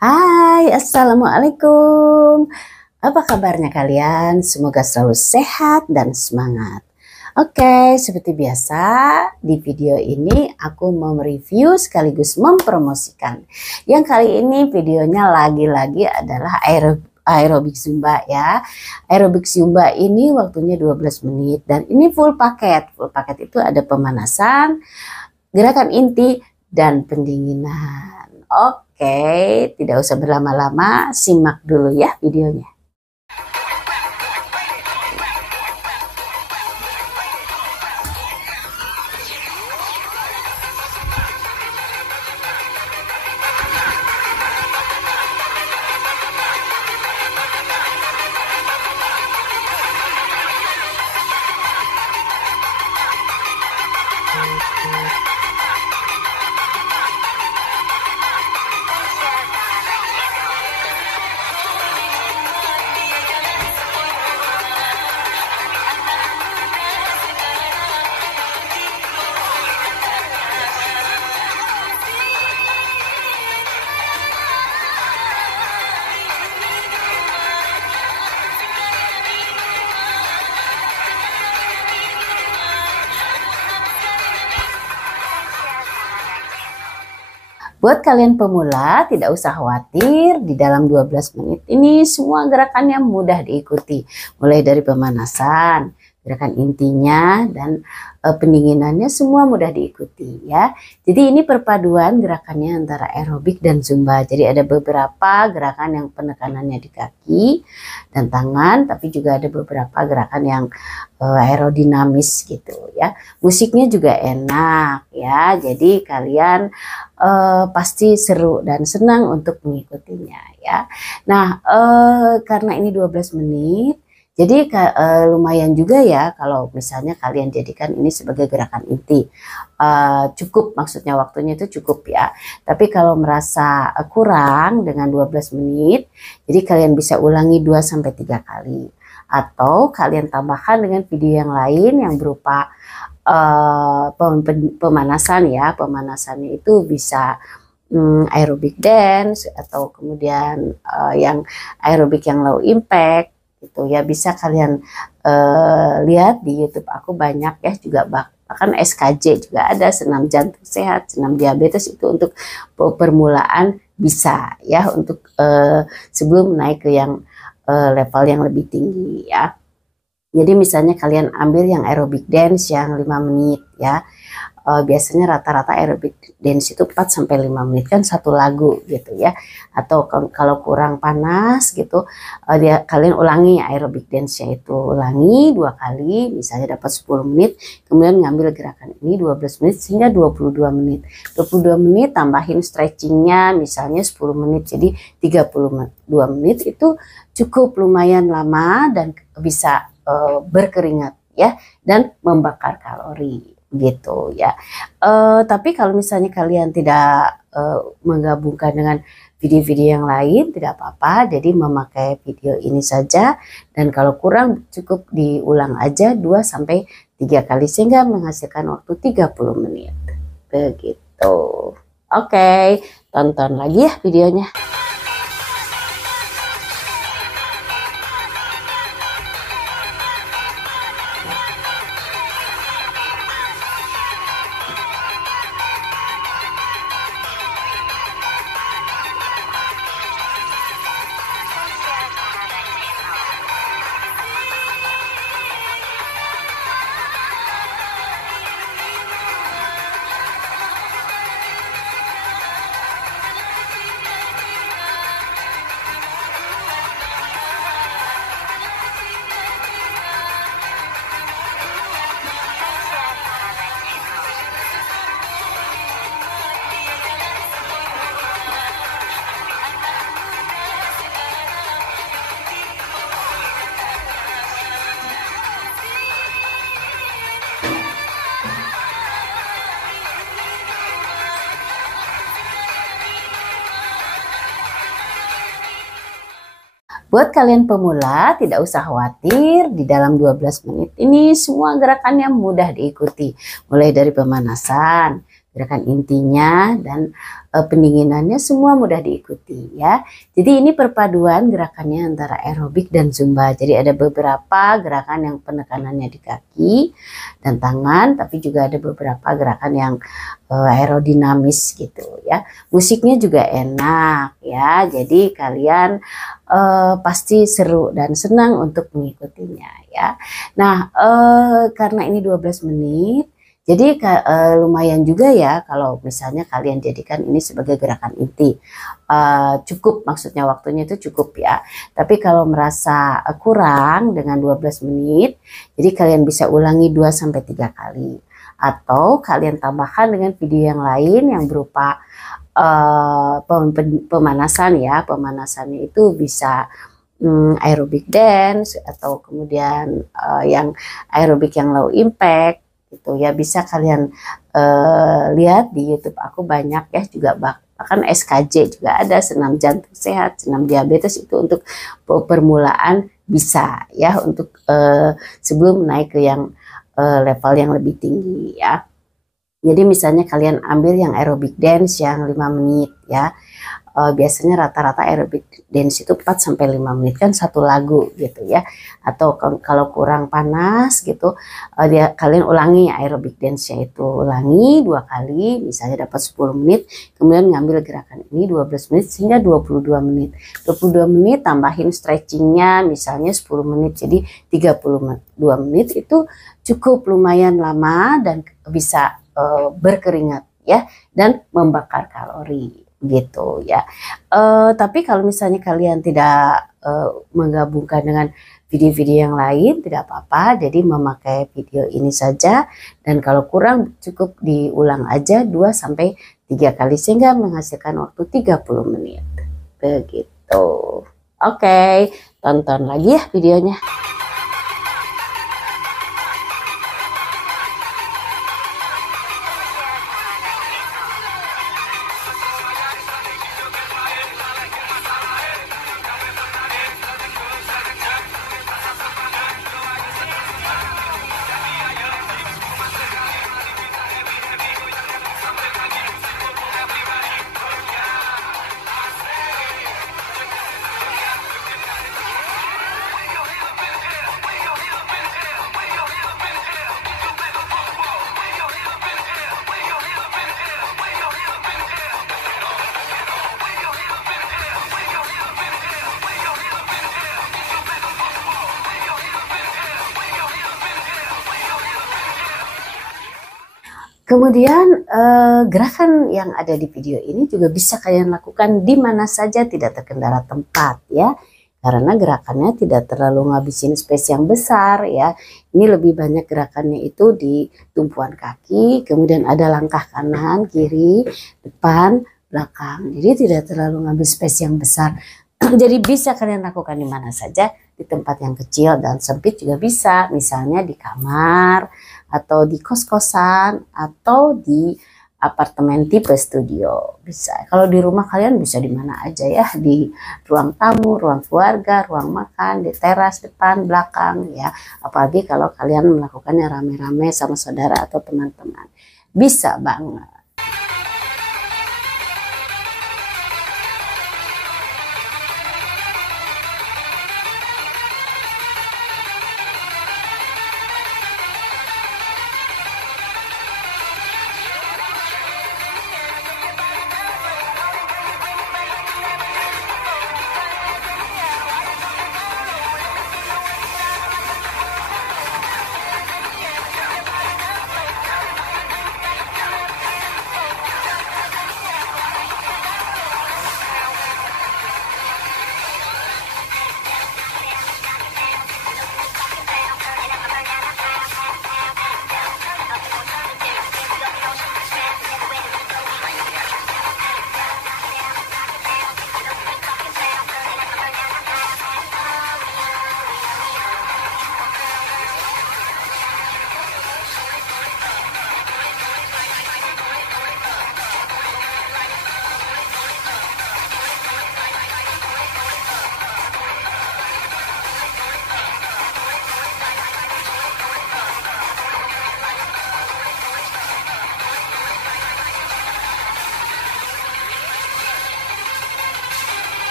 Hai, Assalamualaikum. Apa kabarnya kalian? Semoga selalu sehat dan semangat. Oke, seperti biasa di video ini aku mau mereview sekaligus mempromosikan. Yang kali ini videonya lagi-lagi adalah aerobik Zumba ya. Aerobik Zumba ini waktunya 12 menit dan ini full paket. Full paket itu ada pemanasan, gerakan inti, dan pendinginan. Oke, tidak usah berlama-lama, simak dulu ya videonya. Buat kalian pemula, tidak usah khawatir, di dalam 12 menit ini semua gerakannya mudah diikuti. Mulai dari pemanasan, gerakan intinya, dan pendinginannya semua mudah diikuti ya. Jadi ini perpaduan gerakannya antara aerobik dan zumba. Jadi ada beberapa gerakan yang penekanannya di kaki dan tangan, tapi juga ada beberapa gerakan yang aerodinamis gitu ya. Musiknya juga enak ya. Jadi kalian pasti seru dan senang untuk mengikutinya ya. Nah, karena ini 12 menit, jadi lumayan juga ya kalau misalnya kalian jadikan ini sebagai gerakan inti. Cukup, maksudnya waktunya itu cukup ya. Tapi kalau merasa kurang dengan 12 menit, jadi kalian bisa ulangi 2-3 kali. Atau kalian tambahkan dengan video yang lain yang berupa pemanasan ya. Pemanasannya itu bisa aerobic dance atau kemudian yang aerobik yang low impact gitu ya. Bisa kalian lihat di YouTube aku banyak ya, juga bahkan SKJ juga ada, senam jantung sehat, senam diabetes, itu untuk permulaan bisa ya, untuk sebelum naik ke yang level yang lebih tinggi ya. Jadi misalnya kalian ambil yang aerobic dance yang 5 menit ya. Biasanya rata-rata aerobic dance itu 4-5 menit kan satu lagu gitu ya. Atau kalau kurang panas gitu, kalian ulangi aerobic dance-nya itu, ulangi 2 kali, misalnya dapat 10 menit, kemudian ngambil gerakan ini 12 menit sehingga 22 menit. 22 menit tambahin stretchingnya misalnya 10 menit, jadi 32 menit itu cukup lumayan lama dan bisa berkeringat ya, dan membakar kalori gitu ya. Tapi kalau misalnya kalian tidak menggabungkan dengan video-video yang lain, tidak apa-apa, jadi memakai video ini saja, dan kalau kurang cukup diulang aja 2-3 kali sehingga menghasilkan waktu 30 menit begitu. Oke, tonton lagi ya videonya. Buat kalian pemula, tidak usah khawatir, di dalam 12 menit ini semua gerakannya mudah diikuti. Mulai dari pemanasan, gerakan intinya dan pendinginannya semua mudah diikuti ya. Jadi ini perpaduan gerakannya antara aerobik dan zumba. Jadi ada beberapa gerakan yang penekanannya di kaki dan tangan, tapi juga ada beberapa gerakan yang aerodinamis gitu ya. Musiknya juga enak ya. Jadi kalian pasti seru dan senang untuk mengikutinya ya. Nah, karena ini 12 menit, jadi lumayan juga ya kalau misalnya kalian jadikan ini sebagai gerakan inti. Cukup, maksudnya waktunya itu cukup ya. Tapi kalau merasa kurang dengan 12 menit, jadi kalian bisa ulangi 2-3 kali. Atau kalian tambahkan dengan video yang lain yang berupa pemanasan ya. Pemanasannya itu bisa aerobic dance atau kemudian yang aerobik yang low impact gitu ya. Bisa kalian lihat di YouTube aku banyak ya, juga bahkan SKJ juga ada, senam jantung sehat, senam diabetes, itu untuk permulaan bisa ya, untuk sebelum naik ke yang level yang lebih tinggi ya. Jadi misalnya kalian ambil yang aerobic dance yang 5 menit ya. Biasanya rata-rata aerobic dance itu 4-5 menit kan satu lagu gitu ya. Atau kalau kurang panas gitu, kalian ulangi aerobic dance-nya itu, ulangi 2 kali, misalnya dapat 10 menit, kemudian ngambil gerakan ini 12 menit sehingga 22 menit. 22 menit tambahin stretchingnya misalnya 10 menit, jadi 32 menit itu cukup lumayan lama dan bisa berkeringat ya, dan membakar kalori gitu ya. Tapi kalau misalnya kalian tidak menggabungkan dengan video-video yang lain, tidak apa-apa, jadi memakai video ini saja, dan kalau kurang cukup diulang aja 2-3 kali sehingga menghasilkan waktu 30 menit begitu. Oke, tonton lagi ya videonya. Kemudian gerakan yang ada di video ini juga bisa kalian lakukan di mana saja, tidak terkendala tempat ya. Karena gerakannya tidak terlalu ngabisin space yang besar ya. Ini lebih banyak gerakannya itu di tumpuan kaki, kemudian ada langkah kanan, kiri, depan, belakang. Jadi tidak terlalu ngambil space yang besar. Jadi bisa kalian lakukan di mana saja, di tempat yang kecil dan sempit juga bisa. Misalnya di kamar, atau di kos-kosan, atau di apartemen tipe studio bisa. Kalau di rumah kalian bisa di mana aja ya, di ruang tamu, ruang keluarga, ruang makan, di teras, depan, belakang ya. Apalagi kalau kalian melakukannya rame-rame sama saudara atau teman-teman, bisa banget.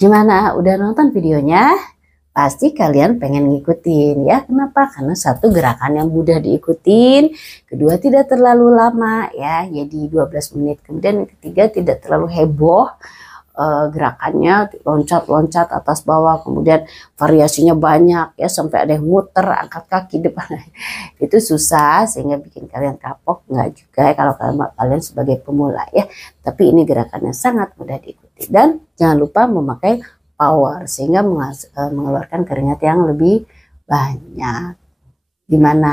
Gimana? Udah nonton videonya? Pasti kalian pengen ngikutin ya. Kenapa? Karena satu, gerakan yang mudah diikutin, kedua tidak terlalu lama ya, jadi 12 menit. Kemudian yang ketiga tidak terlalu heboh, gerakannya loncat-loncat atas bawah, kemudian variasinya banyak ya, sampai ada yang muter angkat kaki depan. Itu susah sehingga bikin kalian kapok. Enggak juga ya kalau kalian sebagai pemula ya, tapi ini gerakannya sangat mudah diikuti. Dan jangan lupa memakai power sehingga mengeluarkan keringat yang lebih banyak. Gimana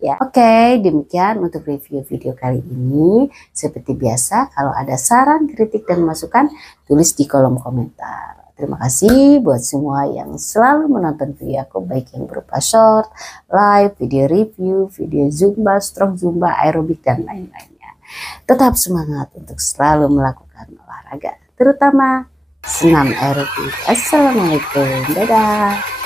ya? Oke, demikian untuk review video kali ini. Seperti biasa, kalau ada saran, kritik, dan masukan, tulis di kolom komentar. Terima kasih buat semua yang selalu menonton video aku, baik yang berupa short, live, video review, video zumba, stroke zumba, aerobik, dan lain-lainnya. Tetap semangat untuk selalu melakukan olahraga, terutama senam aerobik. Assalamualaikum, dadah.